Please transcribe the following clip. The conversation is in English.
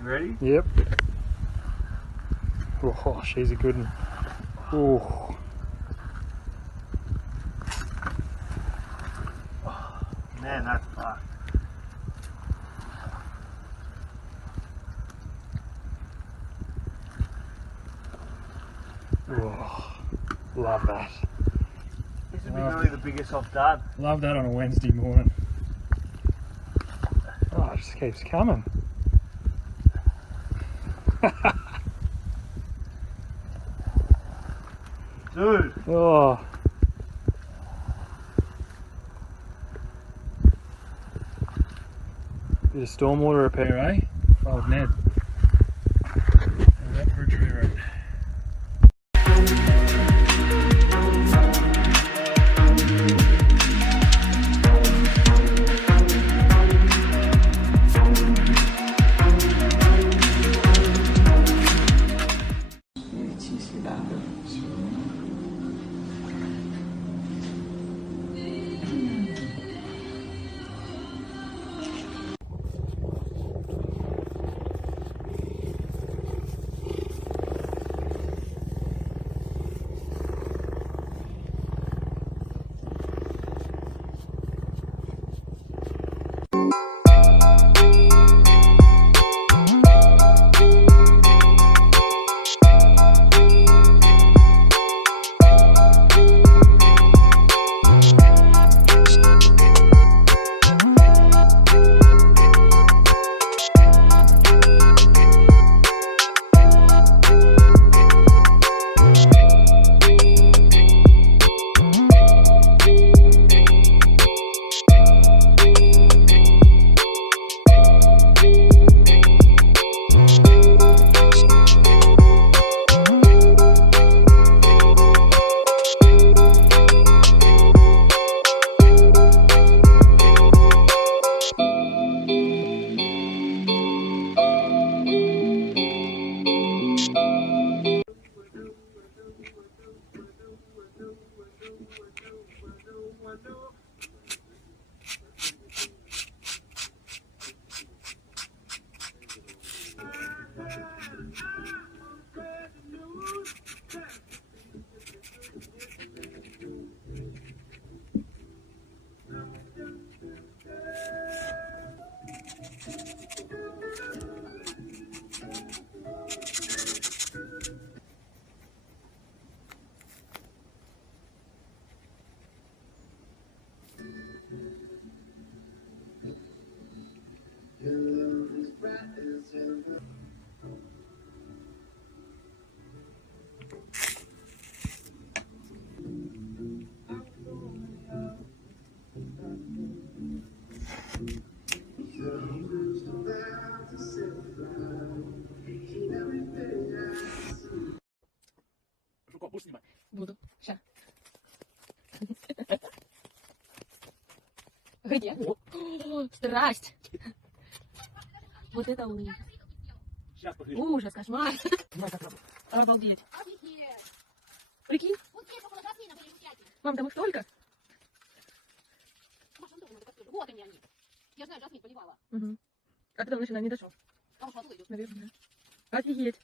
You ready? Yep. Oh, she's a good one. Oh. Man, that's fucked. Oh, love that. This would be really the biggest I've done. Love that on a Wednesday morning. Oh, it just keeps coming. Dude. Oh. Bit of stormwater repair, eh? Old Ned. And that for a tree road. Буду. Ща. Где? О, страсть. Вот это ужас. Ужас, кошмар. Обалдеть. Прикинь? Мам, там их столько? Вот они. Я знаю, Жасмин поливала. Угу. А ты там начинай, не дошел. Потому что оттуда идет. Наверное. Офигеть.